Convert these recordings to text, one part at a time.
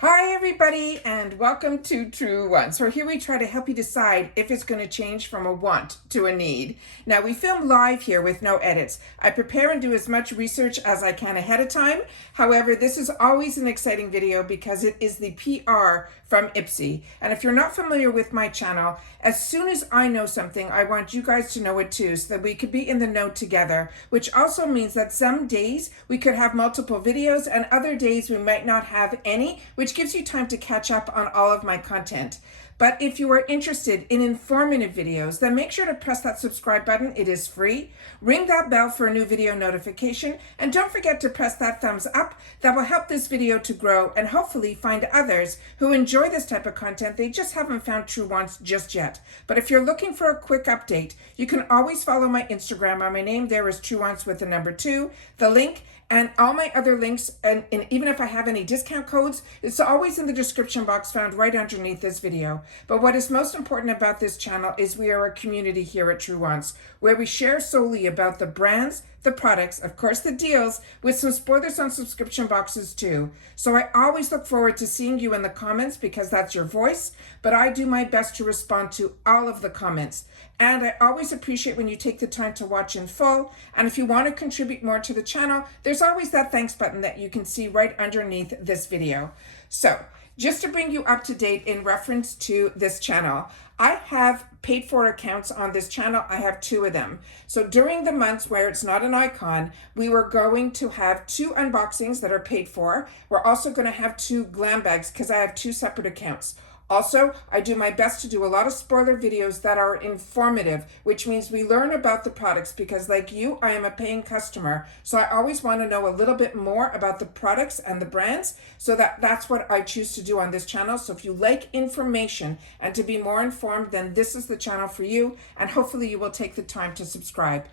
Hi everybody and welcome to Truewants. So here we try to help you decide if it's going to change from a want to a need. Now we film live here with no edits. I prepare and do as much research as I can ahead of time. However, this is always an exciting video because it is the PR from IPSY. And if you're not familiar with my channel, as soon as I know something, I want you guys to know it too, so that we could be in the know together, which also means that some days we could have multiple videos and other days we might not have any, which gives you time to catch up on all of my content. But if you are interested in informative videos, then make sure to press that subscribe button. It is free. Ring that bell for a new video notification. And don't forget to press that thumbs up. That will help this video to grow and hopefully find others who enjoy this type of content. They just haven't found Truewants just yet. But if you're looking for a quick update, you can always follow my Instagram. My name there is Truewants with the number 2. The link and all my other links, and even if I have any discount codes, it's always in the description box found right underneath this video. But what is most important about this channel is we are a community here at Truewants, where we share solely about the brands, the products, of course the deals, with some spoilers on subscription boxes too. So I always look forward to seeing you in the comments because that's your voice, but I do my best to respond to all of the comments. And I always appreciate when you take the time to watch in full. And if you want to contribute more to the channel, there's always that thanks button that you can see right underneath this video. So just to bring you up to date in reference to this channel, I have paid for accounts on this channel. I have 2 of them. So during the months where it's not an icon, we were going to have 2 unboxings that are paid for. We're also going to have 2 GlamBags because I have 2 separate accounts. Also, I do my best to do a lot of spoiler videos that are informative, which means we learn about the products because like you, I am a paying customer. So I always want to know a little bit more about the products and the brands. So that's what I choose to do on this channel. So if you like information and to be more informed, then this is the channel for you. And hopefully you will take the time to subscribe.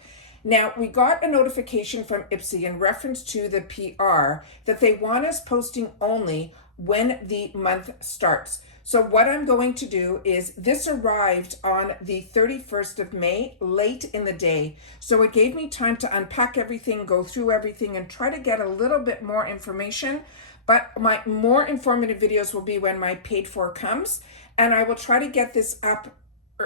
Now, we got a notification from IPSY in reference to the PR that they want us posting only when the month starts. So what I'm going to do is, this arrived on the 31st of May, late in the day. So it gave me time to unpack everything, go through everything, and try to get a little bit more information. But my more informative videos will be when my paid for comes. And I will try to get this up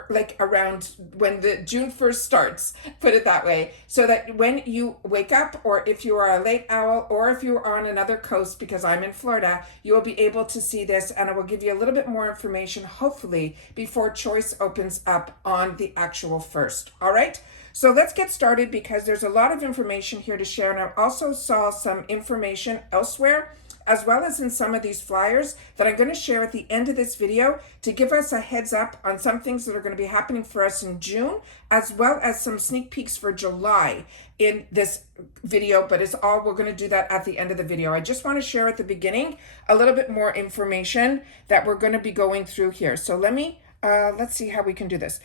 like around when the June 1st starts, put it that way, so that when you wake up, or if you are a late owl, or if you're on another coast, because I'm in Florida, you will be able to see this, and I will give you a little bit more information, hopefully, before choice opens up on the actual 1st. All right? So let's get started because there's a lot of information here to share, and I also saw some information elsewhere, as well as in some of these flyers that I'm going to share at the end of this video to give us a heads up on some things that are going to be happening for us in June, as well as some sneak peeks for July in this video, but we're going to do that at the end of the video. I just want to share at the beginning a little bit more information that we're going to be going through here. So let me, let's see how we can do this.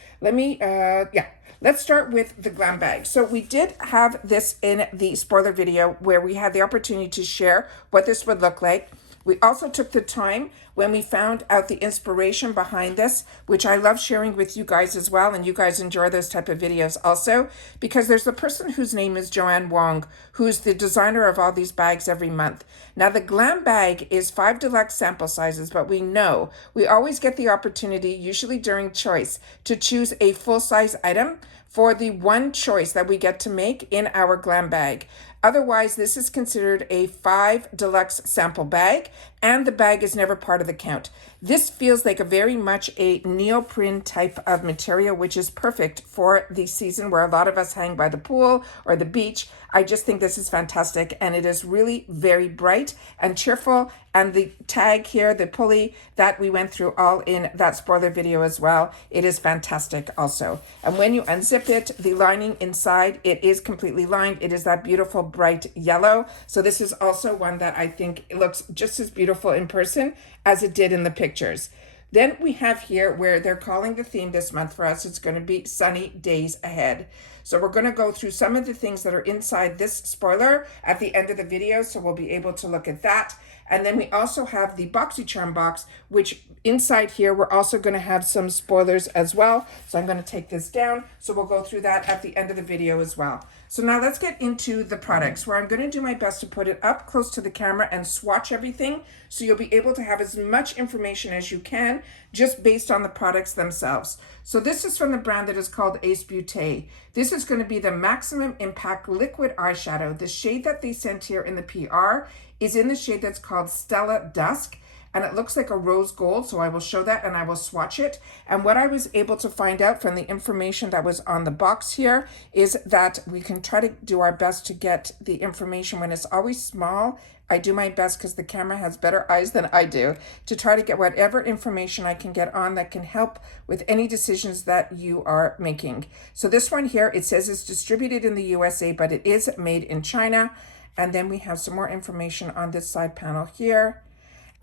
Let's start with the GlamBag. So we did have this in the spoiler video where we had the opportunity to share what this would look like. We also took the time when we found out the inspiration behind this, which I love sharing with you guys as well, and you guys enjoy those type of videos also, because there's the person whose name is Joanne Wong, who's the designer of all these bags every month. Now the GlamBag is 5 deluxe sample sizes, but we know we always get the opportunity, usually during choice, to choose a full-size item for the one choice that we get to make in our GlamBag. Otherwise, this is considered a 5 deluxe sample bag, and the bag is never part of the count. This feels like a very much a neoprene type of material, which is perfect for the season where a lot of us hang by the pool or the beach. I just think this is fantastic, and it is really very bright and cheerful. And the tag here, the pulley that we went through all in that spoiler video as well, it is fantastic also. And when you unzip it, the lining inside, it is completely lined. It is that beautiful bright yellow. So this is also one that I think looks just as beautiful in person as it did in the pictures. Then we have here where they're calling the theme this month for us, it's going to be sunny days ahead. So we're going to go through some of the things that are inside this spoiler at the end of the video, so we'll be able to look at that. And then we also have the Boxycharm box, which inside here, we're also going to have some spoilers as well. So I'm going to take this down. So we'll go through that at the end of the video as well. So now let's get into the products, where I'm going to do my best to put it up close to the camera and swatch everything, so you'll be able to have as much information as you can just based on the products themselves. So this is from the brand that is called AUTHORIZED. This is going to be the Maximum Impact Liquid Eyeshadow. The shade that they sent here in the PR is in the shade that's called Stella Dusk. And it looks like a rose gold, so I will show that and I will swatch it. And what I was able to find out from the information that was on the box here is that we can try to do our best to get the information when it's always small. I do my best, because the camera has better eyes than I do, to try to get whatever information I can get on that can help with any decisions that you are making. So this one here, it says it's distributed in the USA, but it is made in China. And then we have some more information on this side panel here.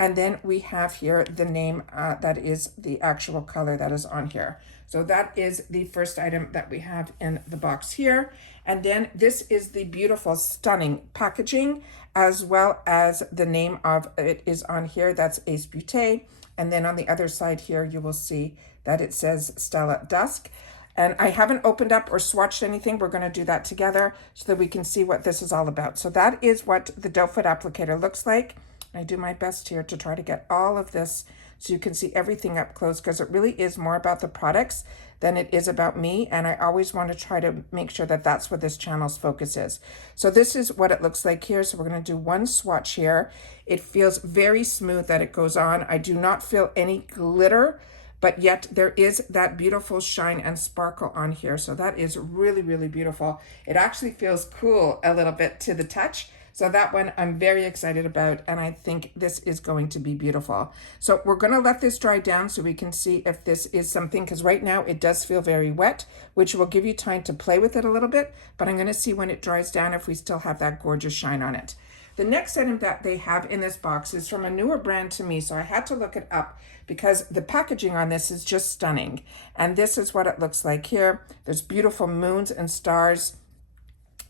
And then we have here the name that is the actual color that is on here. So that is the first item that we have in the box here. And then this is the beautiful, stunning packaging, as well as the name of it is on here. That's AUTHORIZED. And then on the other side here, you will see that it says Stella Dusk. And I haven't opened up or swatched anything. We're going to do that together so that we can see what this is all about. So that is what the doe foot applicator looks like. I do my best here to try to get all of this so you can see everything up close, because it really is more about the products than it is about me. And I always want to try to make sure that that's what this channel's focus is. So this is what it looks like here. So we're going to do one swatch here. It feels very smooth that it goes on. I do not feel any glitter, but yet there is that beautiful shine and sparkle on here. So that is really, really beautiful. It actually feels cool a little bit to the touch. So that one I'm very excited about, and I think this is going to be beautiful. So we're going to let this dry down so we can see if this is something, because right now it does feel very wet, which will give you time to play with it a little bit, but I'm going to see when it dries down if we still have that gorgeous shine on it. The next item that they have in this box is from a newer brand to me, so I had to look it up because the packaging on this is just stunning. And this is what it looks like here. There's beautiful moons and stars.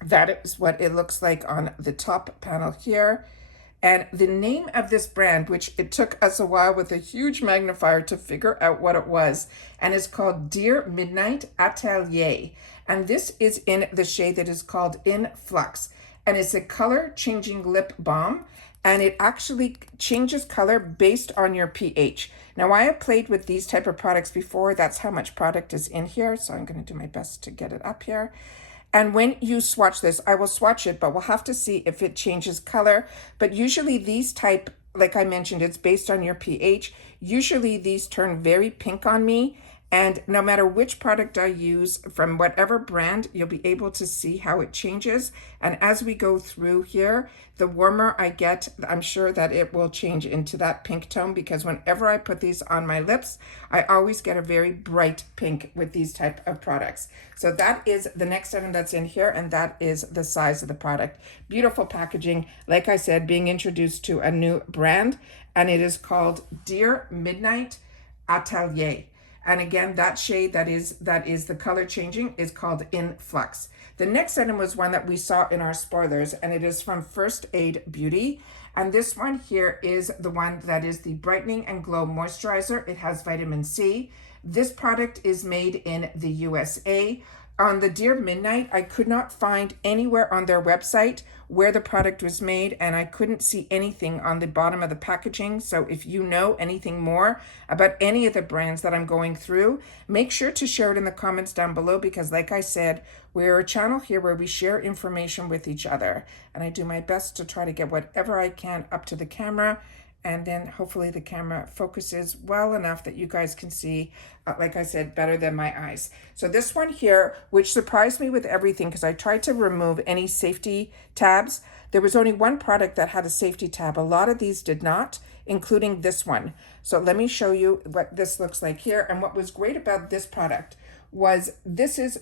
That is what it looks like on the top panel here. And the name of this brand, which it took us a while with a huge magnifier to figure out what it was, and it's called Dear Midnight Atelier. And this is in the shade that is called In Flux. And it's a color changing lip balm. And it actually changes color based on your pH. Now, I have played with these type of products before. That's how much product is in here. So I'm going to do my best to get it up here. And when you swatch this, I will swatch it, but we'll have to see if it changes color. But usually these type, like I mentioned, it's based on your pH. Usually these turn very pink on me. And no matter which product I use from whatever brand, you'll be able to see how it changes. And as we go through here, the warmer I get, I'm sure that it will change into that pink tone, because whenever I put these on my lips, I always get a very bright pink with these type of products. So that is the next item that's in here, and that is the size of the product. Beautiful packaging. Like I said, being introduced to a new brand, and it is called Dear Midnight Atelier. And again, that shade that is the color changing is called In Flux. The next item was one that we saw in our spoilers, and it is from First Aid Beauty. And this one here is the one that is the Brightening and Glow Moisturizer. It has vitamin C. This product is made in the USA. On the Dear Midnight, I could not find anywhere on their website where the product was made, and I couldn't see anything on the bottom of the packaging. So if you know anything more about any of the brands that I'm going through, make sure to share it in the comments down below, because like I said, we're a channel here where we share information with each other, and I do my best to try to get whatever I can up to the camera. And then hopefully the camera focuses well enough that you guys can see, like I said, better than my eyes. So this one here, which surprised me with everything, because I tried to remove any safety tabs. There was only one product that had a safety tab. A lot of these did not, including this one. So let me show you what this looks like here. And what was great about this product was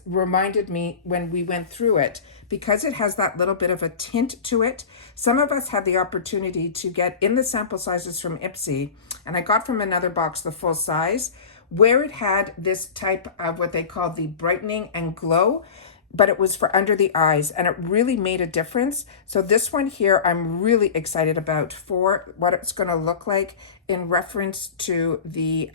reminded me when we went through it, because it has that little bit of a tint to it. Some of us had the opportunity to get in the sample sizes from IPSY, and I got from another box the full size, where it had this type of what they call the brightening and glow, but it was for under the eyes, and it really made a difference. So this one here, I'm really excited about for what it's going to look like in reference to the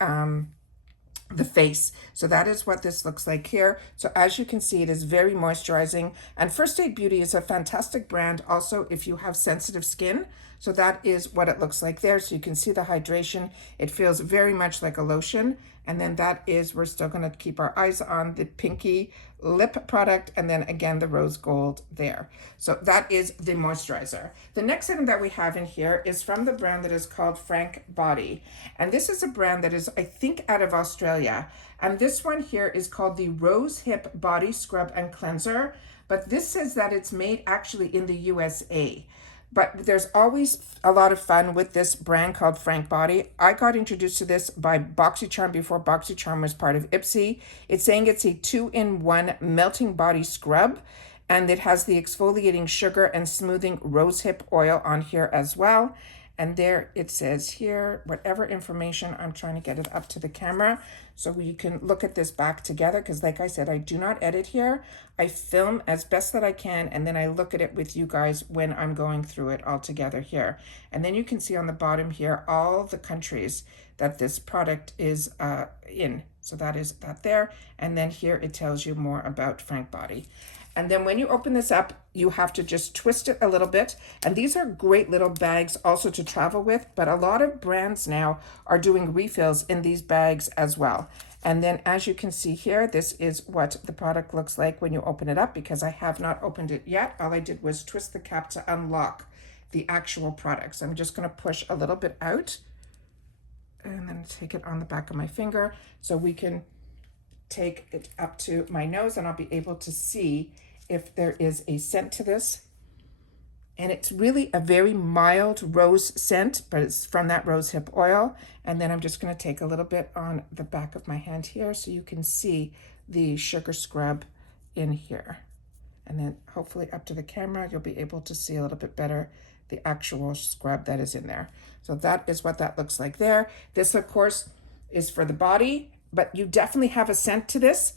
the face. So that is what this looks like here. So as you can see, it is very moisturizing. And First Aid Beauty is a fantastic brand also if you have sensitive skin. So that is what it looks like there. So you can see the hydration. It feels very much like a lotion. And then that is, we're still going to keep our eyes on the pinky lip product, and then again the rose gold there. So that is the moisturizer. The next item that we have in here is from the brand that is called Frank Body, and this is a brand that is, I think, out of Australia. And this one here is called the Rose Hip Body Scrub and Cleanser, but this says that it's made actually in the USA. But there's always a lot of fun with this brand called Frank Body. I got introduced to this by Boxycharm before Boxycharm was part of IPSY. It's saying it's a 2-in-1 melting body scrub, and it has the exfoliating sugar and smoothing rosehip oil on here as well. And there it says here, whatever information, I'm trying to get it up to the camera so you can look at this back together, because like I said, I do not edit here. I film as best that I can, and then I look at it with you guys when I'm going through it all together here. And then you can see on the bottom here all the countries that this product is in. So that is that there. And then here it tells you more about Frank Body. And then when you open this up, you have to just twist it a little bit. And these are great little bags also to travel with, but a lot of brands now are doing refills in these bags as well. And then as you can see here, this is what the product looks like when you open it up, because I have not opened it yet. All I did was twist the cap to unlock the actual product. So I'm just going to push a little bit out and then take it on the back of my finger so we can take it up to my nose, and I'll be able to see if there is a scent to this. And it's really a very mild rose scent, but it's from that rosehip oil. And then I'm just going to take a little bit on the back of my hand here so you can see the sugar scrub in here. And then hopefully up to the camera, you'll be able to see a little bit better the actual scrub that is in there. So that is what that looks like there. This, of course, is for the body, but you definitely have a scent to this.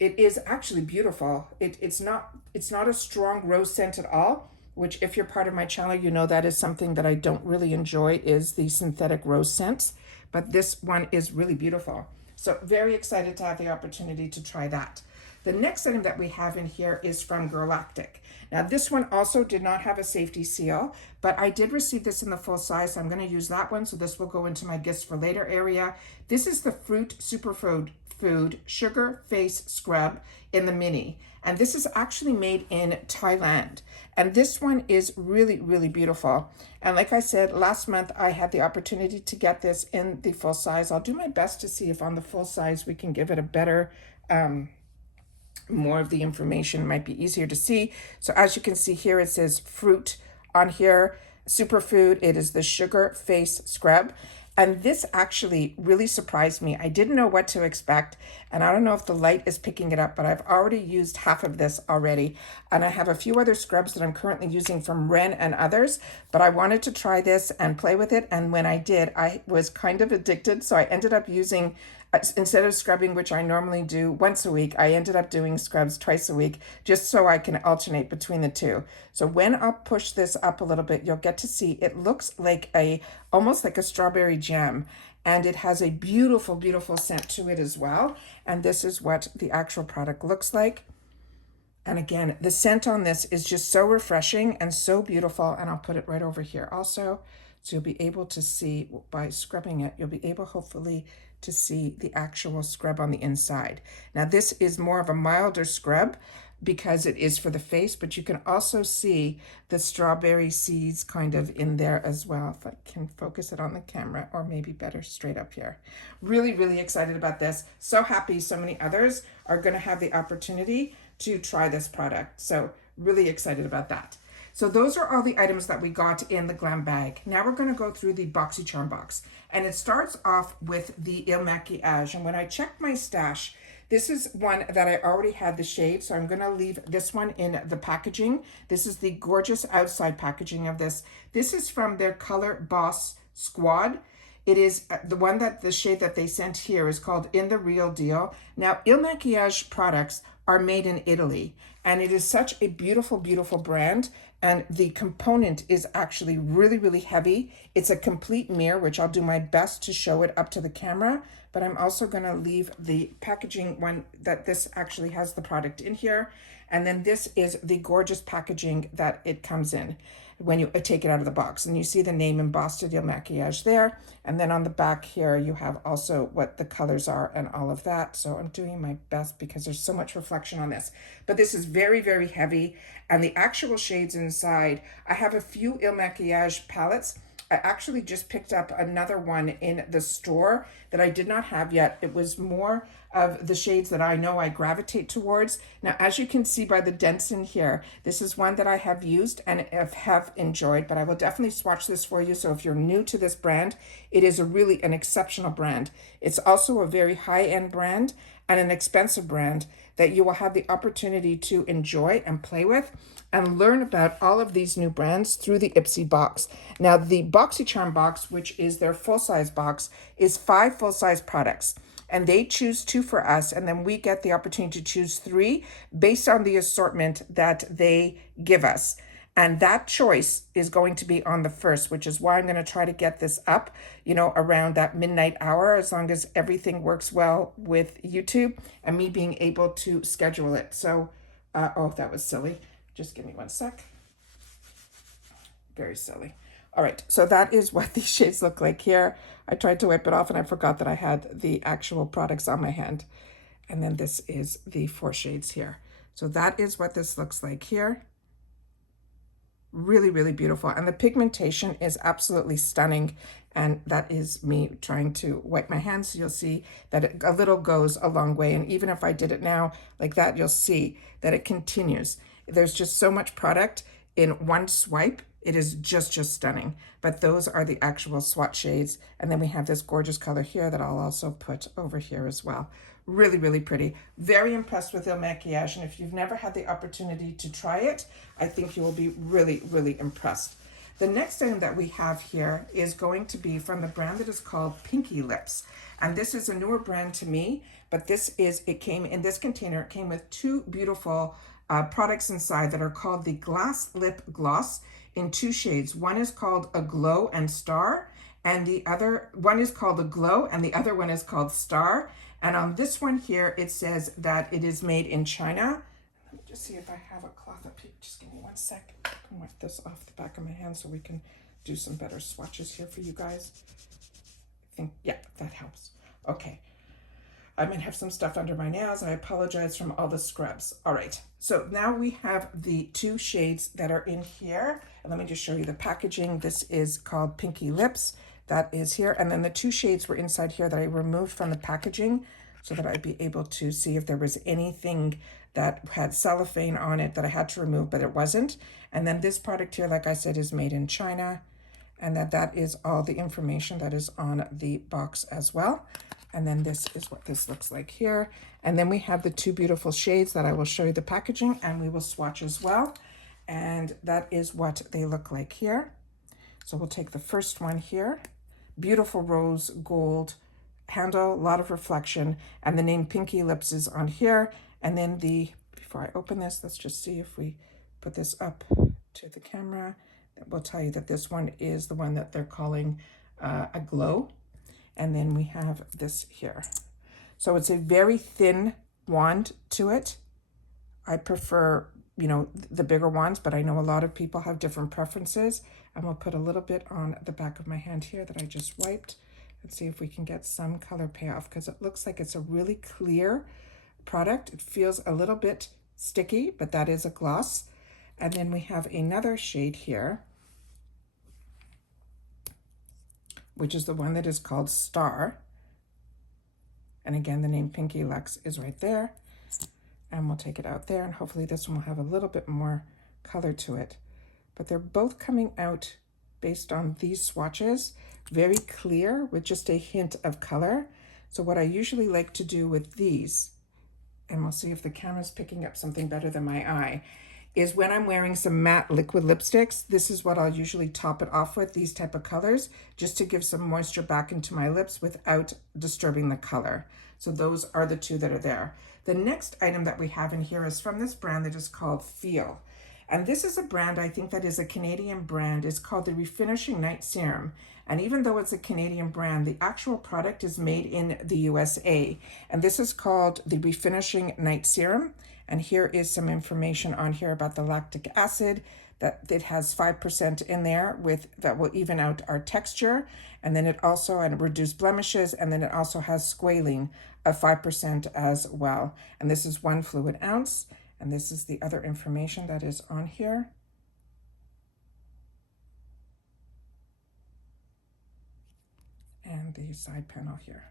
It is actually beautiful. It's not a strong rose scent at all, which if you're part of my channel, you know that is something that I don't really enjoy, is the synthetic rose scents. But this one is really beautiful. So very excited to have the opportunity to try that. The next item that we have in here is from Galactic. Now this one also did not have a safety seal, but I did receive this in the full size, so I'm going to use that one. So this will go into my gifts for later area. This is the Fruit Superfood Sugar Face Scrub in the mini. And this is actually made in Thailand. And this one is really, really beautiful. And like I said, last month I had the opportunity to get this in the full size. I'll do my best to see if on the full size we can give it a better, more of the information might be easier to see. So as you can see here, it says fruit on here, superfood. It is the Sugar Face Scrub. And this actually really surprised me. I didn't know what to expect. And I don't know if the light is picking it up, but I've already used half of this already. And I have a few other scrubs that I'm currently using from Ren and others, but I wanted to try this and play with it. And when I did, I was kind of addicted. So I ended up using, instead of scrubbing, which I normally do once a week, I ended up doing scrubs twice a week, just so I can alternate between the two. So when I'll push this up a little bit, you'll get to see it looks like almost like a strawberry jam. And it has a beautiful, beautiful scent to it as well. And this is what the actual product looks like. And again, the scent on this is just so refreshing and so beautiful. And I'll put it right over here also. So you'll be able to see, by scrubbing it, you'll be able hopefully to see the actual scrub on the inside. Now this is more of a milder scrub because it is for the face, but you can also see the strawberry seeds kind of in there as well. If I can focus it on the camera, or maybe better straight up here. Really, really excited about this. So happy so many others are going to have the opportunity to try this product. So really excited about that. So those are all the items that we got in the Glam bag. Now we're going to go through the Boxycharm box. And it starts off with the Il Maquillage. And when I checked my stash, this is one that I already had the shade, so I'm going to leave this one in the packaging. This is the gorgeous outside packaging of this. This is from their Color Boss Squad. It is the one that the shade that they sent here is called In the Real Deal. Now, Il Maquillage products are made in Italy, and it is such a beautiful, beautiful brand. And the component is actually really, really heavy. It's a complete mirror, which I'll do my best to show it up to the camera, but I'm also gonna leave the packaging one that this actually has the product in here. And then this is the gorgeous packaging that it comes in when you take it out of the box. And you see the name embossed Il Maquillage there. And then on the back here, you have also what the colors are and all of that. So I'm doing my best because there's so much reflection on this. But this is very, very heavy. And the actual shades inside, I have a few Il Maquillage palettes. I actually just picked up another one in the store that I did not have yet. It was more of the shades that I know I gravitate towards. Now, as you can see by the dents in here, this is one that I have used and have enjoyed, but I will definitely swatch this for you. So if you're new to this brand, it is really an exceptional brand. It's also a very high-end brand and an expensive brand that you will have the opportunity to enjoy and play with and learn about all of these new brands through the IPSY box. Now, the Boxycharm box, which is their full-size box, is 5 full-size products. And they choose 2 for us, and then we get the opportunity to choose 3 based on the assortment that they give us. And that choice is going to be on the 1st, which is why I'm going to try to get this up, around that midnight hour, as long as everything works well with YouTube and me being able to schedule it. So, oh, that was silly. Just give me one sec. Very silly. All right, so that is what these shades look like here. I tried to wipe it off and I forgot that I had the actual products on my hand. And then this is the 4 shades here. So that is what this looks like here. Really, really beautiful. And the pigmentation is absolutely stunning. And that is me trying to wipe my hands. So you'll see that a little goes a long way. And even if I did it now like that, you'll see that it continues. There's just so much product in one swipe. It is just stunning. But those are the actual swatch shades. And then we have this gorgeous color here that I'll also put over here as well. Really, really pretty. Very impressed with Il Maquillage. And if you've never had the opportunity to try it, I think you will be really, really impressed. The next item that we have here is going to be from the brand that is called Pinky Lips. And this is a newer brand to me, but it came in this container. It came with 2 beautiful products inside that are called the Glass Lip Gloss in 2 shades. One is called a Glow and Star, and the other one is called a Glow, and the other one is called Star. And on this one here, it says that it is made in China. Let me just see if I have a cloth up here. Just give me one sec. I can wipe this off the back of my hand so we can do some better swatches here for you guys. I think, yeah, that helps. Okay. I might have some stuff under my nails. I apologize from all the scrubs. All right, so now we have the 2 shades that are in here. And let me just show you the packaging. This is called Pinky Lips. That is here. And then the 2 shades were inside here that I removed from the packaging so that I'd be able to see if there was anything that had cellophane on it that I had to remove, but it wasn't. And then this product here, like I said, is made in China. And that is all the information that is on the box as well. And then this is what this looks like here. And then we have the 2 beautiful shades that I will show you the packaging and we will swatch as well. And that is what they look like here. So we'll take the first one here. Beautiful rose gold handle, a lot of reflection, and the name Pinky Lips is on here. And then before I open this, let's just see if we put this up to the camera. We'll tell you that this one is the one that they're calling a Glow. And then we have this here. So it's a very thin wand to it. I prefer, the bigger ones, but I know a lot of people have different preferences. And we'll put a little bit on the back of my hand here that I just wiped. Let's see if we can get some color payoff because it looks like it's a really clear product. It feels a little bit sticky, but that is a gloss. And then we have another shade here, which is the one that is called Star. And again, the name Pinky Lux is right there. And we'll take it out there. And hopefully this one will have a little bit more color to it. But they're both coming out based on these swatches, very clear with just a hint of color. So what I usually like to do with these, and we'll see if the camera's picking up something better than my eye, is when I'm wearing some matte liquid lipsticks, this is what I'll usually top it off with, these type of colors, just to give some moisture back into my lips without disturbing the color. So those are the 2 that are there. The next item that we have in here is from this brand that is called Feel. And this is a brand, I think that is a Canadian brand. It's called the Refinishing Night Serum. And even though it's a Canadian brand, the actual product is made in the USA. And this is called the Refinishing Night Serum. And here is some information on here about the lactic acid, that it has 5% in there with that will even out our texture. And then it also reduce blemishes. And then it also has squalene of 5% as well. And this is 1 fluid ounce. And this is the other information that is on here. And the side panel here.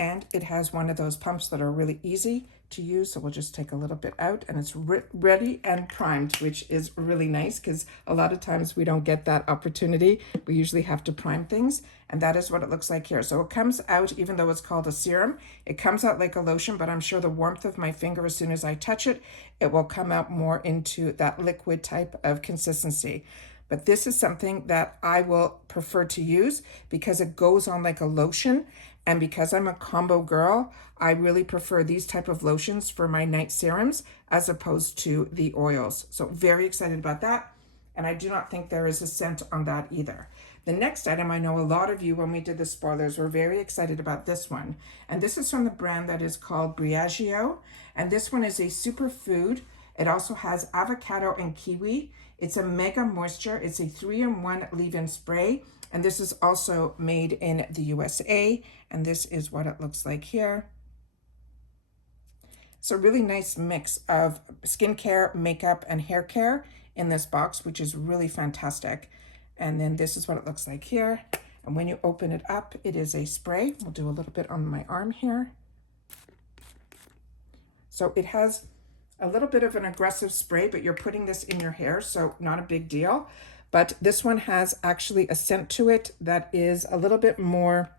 And it has one of those pumps that are really easy to use. So we'll just take a little bit out, and it's ready and primed, which is really nice because a lot of times we don't get that opportunity. We usually have to prime things. And that is what it looks like here. So it comes out, even though it's called a serum, it comes out like a lotion, but I'm sure the warmth of my finger, as soon as I touch it, it will come out more into that liquid type of consistency. But this is something that I will prefer to use because it goes on like a lotion. And because I'm a combo girl, I really prefer these type of lotions for my night serums as opposed to the oils. So very excited about that. And I do not think there is a scent on that either. The next item, I know a lot of you, when we did the spoilers, were very excited about this one. And this is from the brand that is called Briageo. And this one is a superfood. It also has avocado and kiwi. It's a mega moisture. It's a 3-in-1 leave-in spray. And this is also made in the USA. And this is what it looks like here. It's a really nice mix of skincare, makeup, and hair care in this box, which is really fantastic. And then this is what it looks like here. And when you open it up, it is a spray. We'll do a little bit on my arm here. So it has a little bit of an aggressive spray, but you're putting this in your hair, so not a big deal. But this one has actually a scent to it that is a little bit more,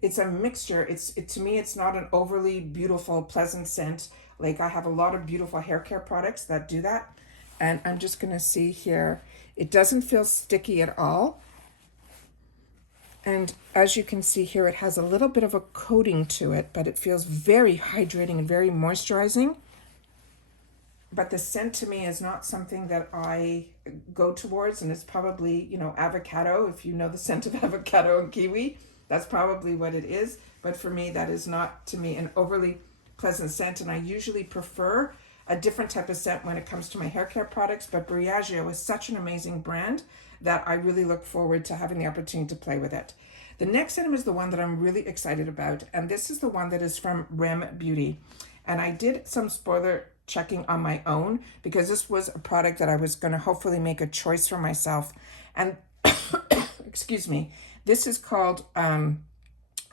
it's a mixture. To me, it's not an overly beautiful, pleasant scent. Like I have a lot of beautiful hair care products that do that. And I'm just gonna see here, it doesn't feel sticky at all. And as you can see here, it has a little bit of a coating to it, but it feels very hydrating and very moisturizing. But the scent to me is not something that I go towards, and it's probably, you know, avocado. If you know the scent of avocado and kiwi, that's probably what it is. But for me, that is not, to me, an overly pleasant scent, and I usually prefer a different type of scent when it comes to my hair care products. But Briageo is such an amazing brand that I really look forward to having the opportunity to play with it. The next item is the one that I'm really excited about, and this is the one that is from Rem Beauty. And I did some spoiler checking on my own because this was a product that I was going to hopefully make a choice for myself. And excuse me, this is called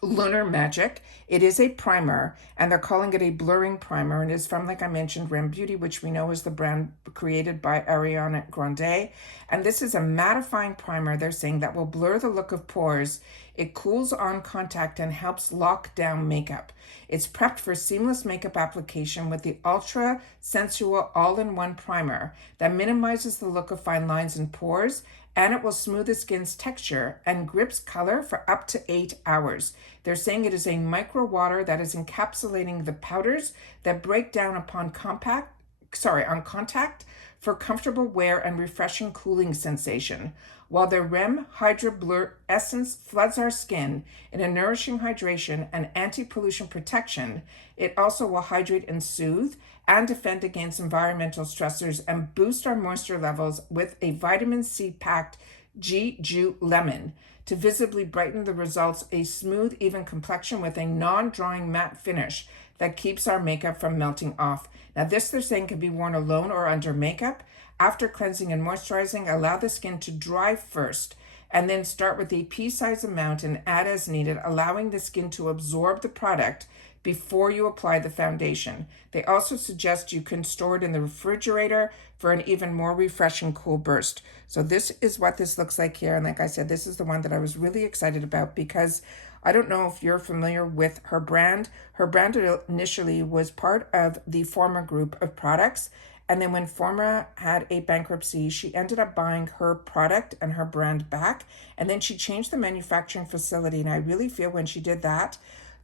Lunar Magic. It is a primer, and they're calling it a blurring primer, and it's from, like I mentioned, Rem Beauty, which we know is the brand created by Ariana Grande. And this is a mattifying primer, they're saying, that will blur the look of pores. It cools on contact and helps lock down makeup. It's prepped for seamless makeup application with the ultra sensual all-in-one primer that minimizes the look of fine lines and pores, and it will smooth the skin's texture and grips color for up to 8 hours. They're saying it is a micro water that is encapsulating the powders that break down upon on contact for comfortable wear and refreshing cooling sensation. While the Rem Hydra Blur Essence floods our skin in a nourishing hydration and anti-pollution protection, it also will hydrate and soothe and defend against environmental stressors and boost our moisture levels with a vitamin C-packed G-Ju Lemon to visibly brighten the results, a smooth, even complexion with a non-drying matte finish that keeps our makeup from melting off. Now this, they're saying, can be worn alone or under makeup. After cleansing and moisturizing, allow the skin to dry first, and then start with a pea-sized amount and add as needed, allowing the skin to absorb the product before you apply the foundation. They also suggest you can store it in the refrigerator for an even more refreshing cool burst. So this is what this looks like here. And like I said, this is the one that I was really excited about because I don't know if you're familiar with her brand. Her brand initially was part of the Forma group of products. And then when Forma had a bankruptcy, she ended up buying her product and her brand back. And then she changed the manufacturing facility. And I really feel when she did that,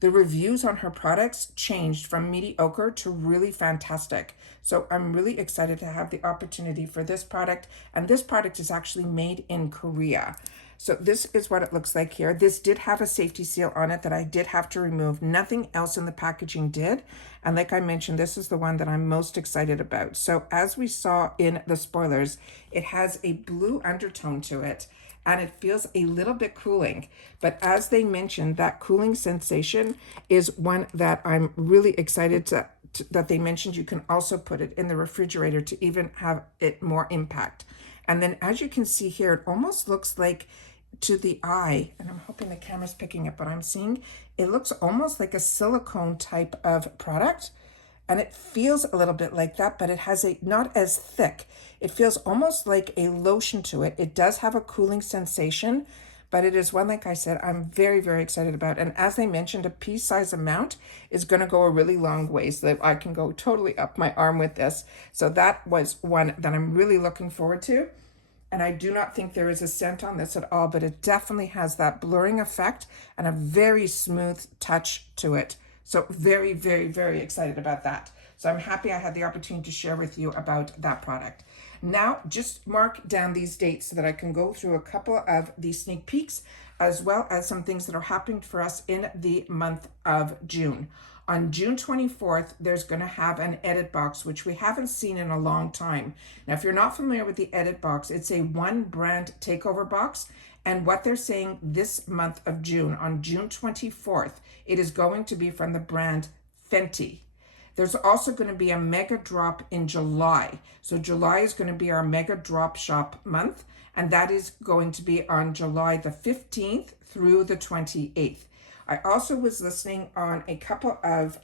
the reviews on her products changed from mediocre to really fantastic. So I'm really excited to have the opportunity for this product. And this product is actually made in Korea. So this is what it looks like here. This did have a safety seal on it that I did have to remove. Nothing else in the packaging did. And like I mentioned, this is the one that I'm most excited about. So as we saw in the spoilers, it has a blue undertone to it and it feels a little bit cooling. But as they mentioned, that cooling sensation is one that I'm really excited that they mentioned you can also put it in the refrigerator to even have it more impact. And then as you can see here, it almost looks like to the eye, and I'm hoping the camera's picking up what I'm seeing, it looks almost like a silicone type of product. And it feels a little bit like that, but it has a, not as thick. It feels almost like a lotion to it. It does have a cooling sensation, but it is one, like I said, I'm very, very excited about. And as I mentioned, a pea-size amount is going to go a really long way so that I can go totally up my arm with this. So that was one that I'm really looking forward to. And I do not think there is a scent on this at all, but it definitely has that blurring effect and a very smooth touch to it. So very, very, very excited about that. So I'm happy I had the opportunity to share with you about that product. Now, just mark down these dates so that I can go through a couple of the sneak peeks, as well as some things that are happening for us in the month of June. On June 24th, there's going to have an edit box, which we haven't seen in a long time. Now, if you're not familiar with the edit box, it's a one brand takeover box. And what they're saying this month of June, on June 24th, it is going to be from the brand Fenty. There's also going to be a mega drop in July. So July is going to be our mega drop shop month. And that is going to be on July the 15th through the 28th. I also was listening on a couple of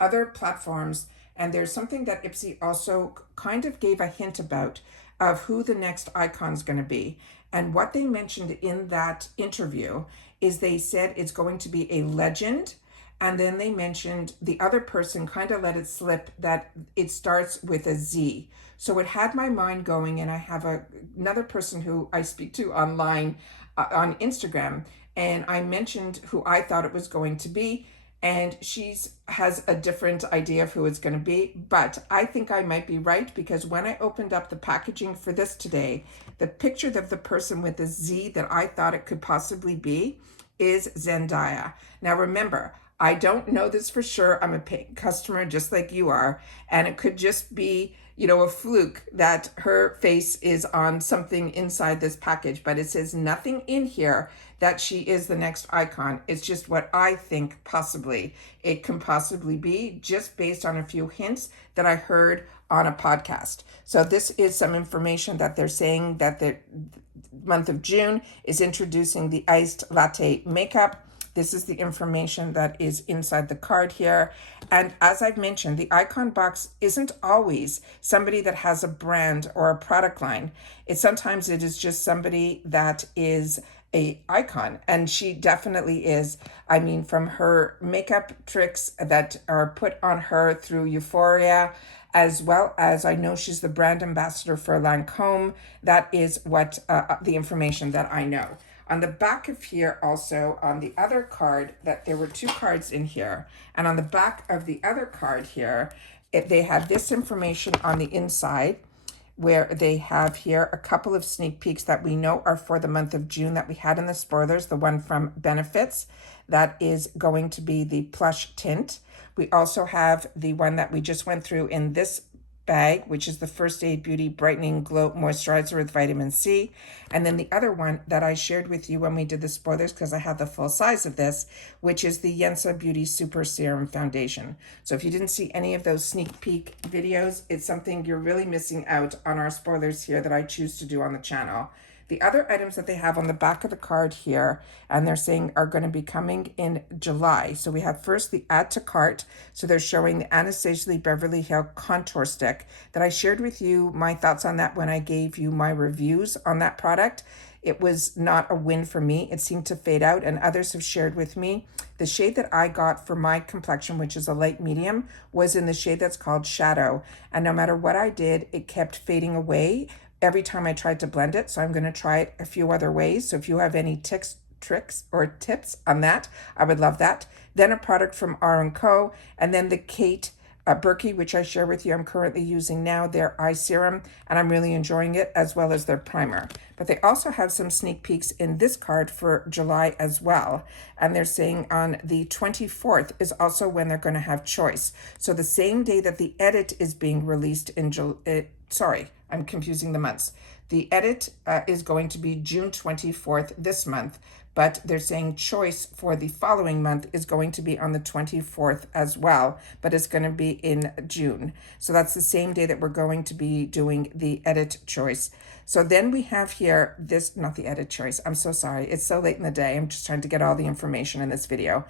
other platforms, and there's something that IPSY also kind of gave a hint about of who the next icon is going to be. And what they mentioned in that interview is they said it's going to be a legend. And then they mentioned the other person kind of let it slip that it starts with a Z. So it had my mind going, and I have another person who I speak to online on Instagram, and I mentioned who I thought it was going to be, and she has a different idea of who it's going to be. But I think I might be right, because when I opened up the packaging for this today, the picture of the person with the Z that I thought it could possibly be is Zendaya. Now remember, I don't know this for sure. I'm a paying customer just like you are, and it could just be, you know, a fluke that her face is on something inside this package, but it says nothing in here that she is the next icon. It's just what I think possibly it can possibly be, just based on a few hints that I heard on a podcast. So this is some information that they're saying that the month of June is introducing the iced latte makeup. This is the information that is inside the card here. And as I've mentioned, the icon box isn't always somebody that has a brand or a product line. Sometimes it is just somebody that is a icon, and she definitely is. I mean, from her makeup tricks that are put on her through Euphoria, as well as I know she's the brand ambassador for Lancome. That is what the information that I know. On the back of here, also on the other card, that there were two cards in here, and on the back of the other card here, they had this information on the inside, where they have here a couple of sneak peeks that we know are for the month of June that we had in the spoilers. The one from Benefits, that is going to be the plush tint. We also have the one that we just went through in this bag, which is the First Aid Beauty Brightening Glow Moisturizer with vitamin C. And then the other one that I shared with you when we did the spoilers, because I had the full size of this, which is the Yensa Beauty Super Serum Foundation. So if you didn't see any of those sneak peek videos, it's something you're really missing out on our spoilers here that I choose to do on the channel. The other items that they have on the back of the card here, and they're saying are going to be coming in July. So we have first the add to cart. So they're showing the Anastasia Beverly Hills Contour Stick that I shared with you my thoughts on that when I gave you my reviews on that product. It was not a win for me. It seemed to fade out, and others have shared with me. The shade that I got for my complexion, which is a light medium, was in the shade that's called Shadow. And no matter what I did, it kept fading away every time I tried to blend it. So I'm going to try it a few other ways. So if you have any tricks or tips on that. I would love that. Then a product from R&Co, and then the Kate Berkey, which I share with you. I'm currently using now their eye serum, and I'm really enjoying it, as well as their primer. But they also have some sneak peeks in this card for July as well. And they're saying on the 24th is also when they're going to have choice. So the same day that the edit is being released in sorry, I'm confusing the months. The edit is going to be June 24th this month, but they're saying choice for the following month is going to be on the 24th as well, but it's going to be in June. So that's the same day that we're going to be doing the edit choice. So then we have here this, not the edit choice, I'm so sorry. It's so late in the day. I'm just trying to get all the information in this video.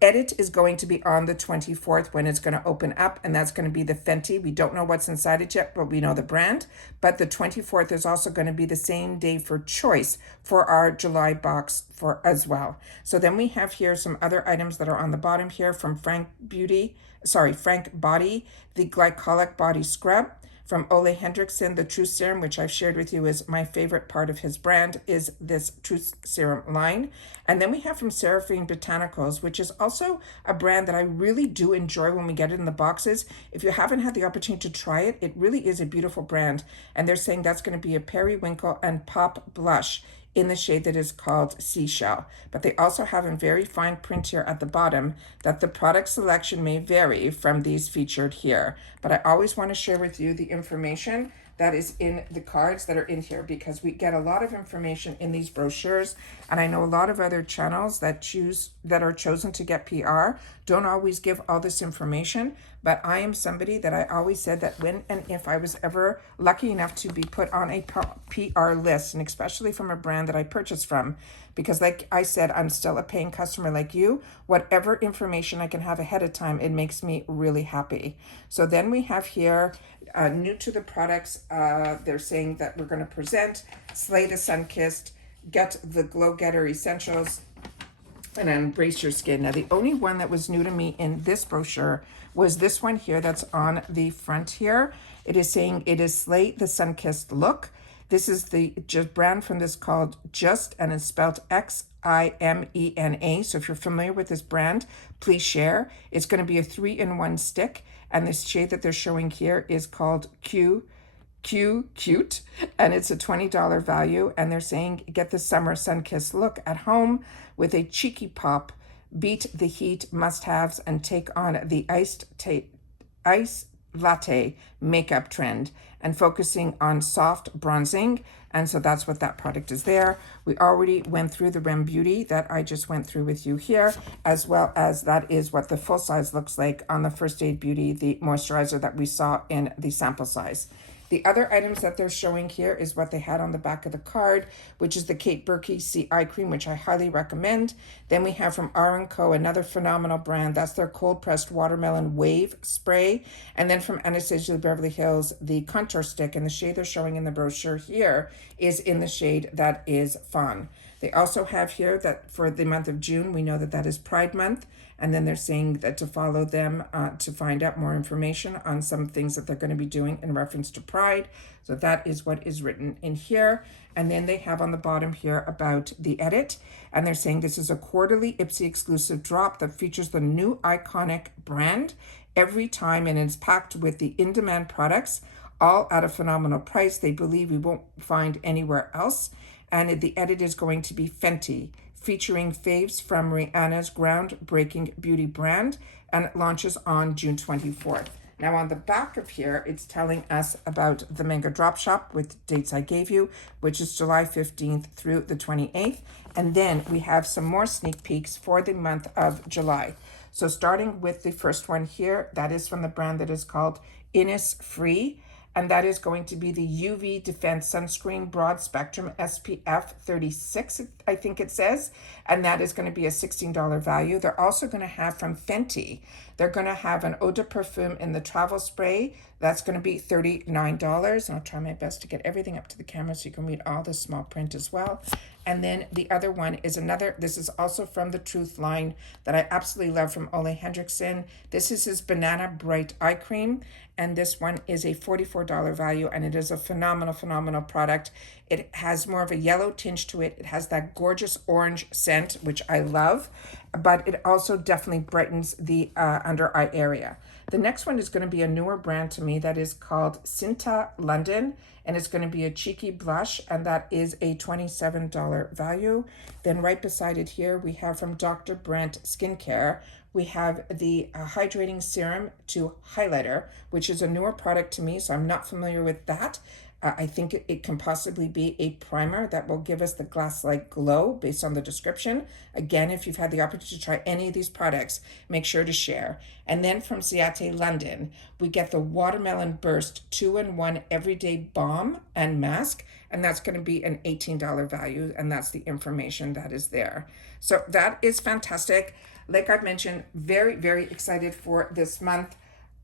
Edit is going to be on the 24th when it's going to open up, and that's going to be the Fenty. We don't know what's inside it yet, but we know the brand. But the 24th is also going to be the same day for choice for our July box for as well. So then we have here some other items that are on the bottom here from Frank Body, the Glycolic Body Scrub. From Ole Henriksen, the Truth Serum, which I've shared with you is my favorite part of his brand, is this Truth Serum line. And then we have from Seraphine Botanicals, which is also a brand that I really do enjoy when we get it in the boxes. If you haven't had the opportunity to try it, it really is a beautiful brand. And they're saying that's going to be a periwinkle and pop blush in the shade that is called Seashell. But they also have in very fine print here at the bottom that the product selection may vary from these featured here. But I always want to share with you the information that is in the cards that are in here, because we get a lot of information in these brochures, and I know a lot of other channels that are chosen to get PR don't always give all this information. But I am somebody that I always said that when and if I was ever lucky enough to be put on a PR list, and especially from a brand that I purchased from, because like I said, I'm still a paying customer like you, whatever information I can have ahead of time, it makes me really happy. So then we have here, new to the products, they're saying that we're going to present Slay the Sunkissed, Get the Glow Getter Essentials, and Embrace Your Skin. Now, the only one that was new to me in this brochure was this one here that's on the front here. It is saying it is Slay the Sunkissed Look. This is the brand from this called Just, and it's spelled Ximena. So if you're familiar with this brand, please share. It's going to be a 3-in-1 stick, and this shade that they're showing here is called Cute, and it's a $20 value, and they're saying get the summer sun-kissed look at home with a cheeky pop, beat the heat must-haves, and take on the ice latte makeup trend, and focusing on soft bronzing. And so that's what that product is there. We already went through the Rem Beauty that I just went through with you here, as well as that is what the full size looks like on the First Aid Beauty, the moisturizer that we saw in the sample size. The other items that they're showing here is what they had on the back of the card, which is the Kate Berkey Sea Eye Cream, which I highly recommend. Then we have from R&Co, another phenomenal brand. That's their Cold Pressed Watermelon Wave Spray. And then from Anastasia Beverly Hills, the Contour Stick. And the shade they're showing in the brochure here is in the shade that is Fawn. They also have here that for the month of June, we know that that is Pride Month. And then they're saying that to follow them to find out more information on some things that they're going to be doing in reference to Pride. So that is what is written in here. And then they have on the bottom here about the edit. And they're saying this is a quarterly IPSY exclusive drop that features the new iconic brand every time. And it's packed with the in-demand products, all at a phenomenal price they believe we won't find anywhere else. And the edit is going to be Fenty, featuring faves from Rihanna's groundbreaking beauty brand, and it launches on June 24th. Now on the back of here, it's telling us about the Mega Drop Shop with dates I gave you, which is July 15th through the 28th. And then we have some more sneak peeks for the month of July. So starting with the first one here, that is from the brand that is called Innisfree. And that is going to be the UV Defense Sunscreen Broad Spectrum SPF 36, I think it says. And that is going to be a $16 value. They're also going to have from Fenty, they're going to have an eau de parfum in the travel spray. That's going to be $39. And I'll try my best to get everything up to the camera so you can read all the small print as well. And then the other one is another, this is also from the Truth line that I absolutely love from Ole Henriksen. This is his Banana Bright Eye Cream. And this one is a $44 value, and it is a phenomenal, phenomenal product. It has more of a yellow tinge to it. It has that gorgeous orange scent, which I love, but it also definitely brightens the under eye area. The next one is going to be a newer brand to me that is called Cinta London, and it's going to be a cheeky blush, and that is a $27 value. Then right beside it here, we have from Dr. Brandt Skincare, we have the hydrating serum to highlighter, which is a newer product to me, so I'm not familiar with that. I think it can possibly be a primer that will give us the glass-like glow based on the description. Again, if you've had the opportunity to try any of these products, make sure to share. And then from Ciate London, we get the Watermelon Burst 2-in-1 Everyday Balm and Mask, and that's going to be an $18 value, and that's the information that is there. So that is fantastic. Like I've mentioned, very, very excited for this month,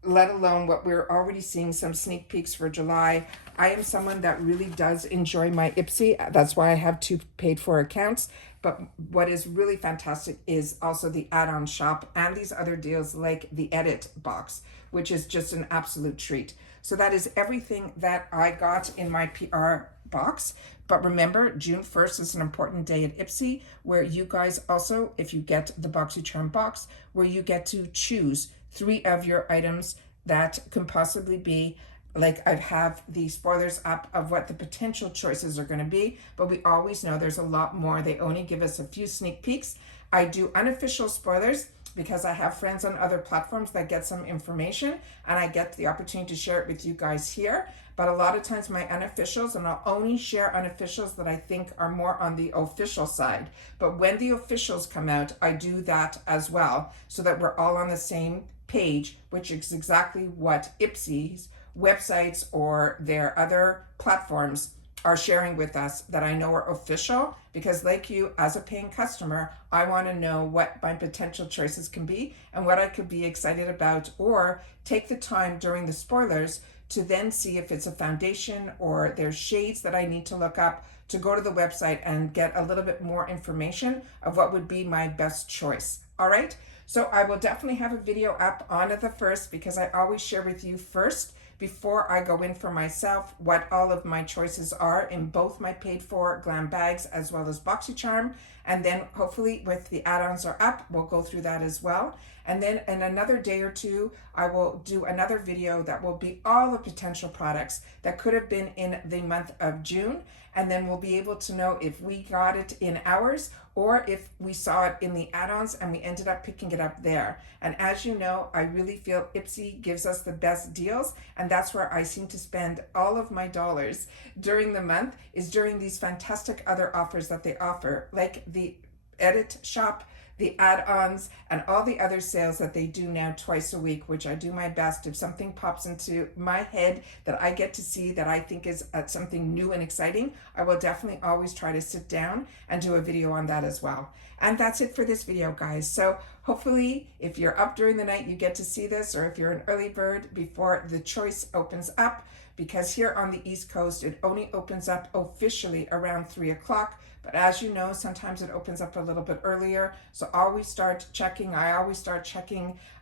let alone what we're already seeing some sneak peeks for July. I am someone that really does enjoy my IPSY. That's why I have 2 paid for accounts. But what is really fantastic is also the add-on shop and these other deals like the edit box, which is just an absolute treat. So that is everything that I got in my PR box. But remember, June 1st is an important day at IPSY where you guys also, if you get the Boxycharm box, where you get to choose 3 of your items that can possibly be, like I have the spoilers up of what the potential choices are going to be, but we always know there's a lot more. They only give us a few sneak peeks. I do unofficial spoilers because I have friends on other platforms that get some information and I get the opportunity to share it with you guys here. But a lot of times my unofficials, and I'll only share unofficials that I think are more on the official side. But when the officials come out, I do that as well so that we're all on the same page, which is exactly what IPSY's websites or their other platforms are sharing with us that I know are official, because like you as a paying customer, I want to know what my potential choices can be and what I could be excited about, or take the time during the spoilers to then see if it's a foundation or there's shades that I need to look up, to go to the website and get a little bit more information of what would be my best choice. All right, so I will definitely have a video up on the 1st, because I always share with you first before I go in for myself what all of my choices are in both my paid for Glam bags as well as Boxycharm. And then hopefully with the add-ons are up, we'll go through that as well. And then in another day or two, I will do another video that will be all the potential products that could have been in the month of June. And then we'll be able to know if we got it in ours or if we saw it in the add-ons and we ended up picking it up there. And as you know, I really feel IPSY gives us the best deals, and that's where I seem to spend all of my dollars during the month, is during these fantastic other offers that they offer, like the edit shop, the add-ons, and all the other sales that they do now twice a week, which I do my best. If something pops into my head that I get to see that I think is something new and exciting, I will definitely always try to sit down and do a video on that as well. And that's it for this video, guys. So hopefully if you're up during the night, you get to see this, or if you're an early bird before the choice opens up, because here on the East Coast, it only opens up officially around 3 o'clock. But as you know, sometimes it opens up a little bit earlier. So I always start checking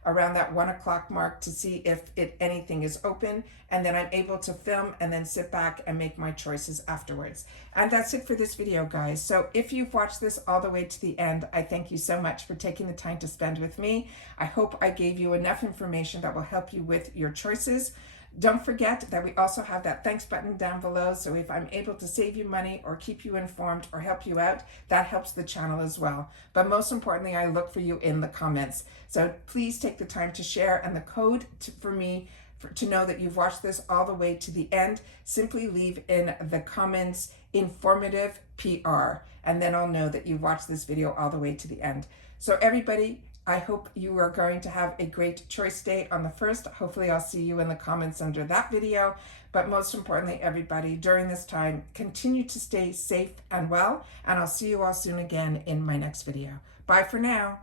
around that 1 o'clock mark to see if anything is open. And then I'm able to film and then sit back and make my choices afterwards. And that's it for this video, guys. So if you've watched this all the way to the end, I thank you so much for taking the time to spend with me. I hope I gave you enough information that will help you with your choices. Don't forget that we also have that thanks button down below. So if I'm able to save you money or keep you informed or help you out, that helps the channel as well. But most importantly, I look for you in the comments. So please take the time to share, and the code for me to know that you've watched this all the way to the end, simply leave in the comments informative PR, and then I'll know that you've watched this video all the way to the end. So everybody, I hope you are going to have a great choice day on the 1st. Hopefully I'll see you in the comments under that video. But most importantly, everybody, during this time, continue to stay safe and well, and I'll see you all soon again in my next video. Bye for now.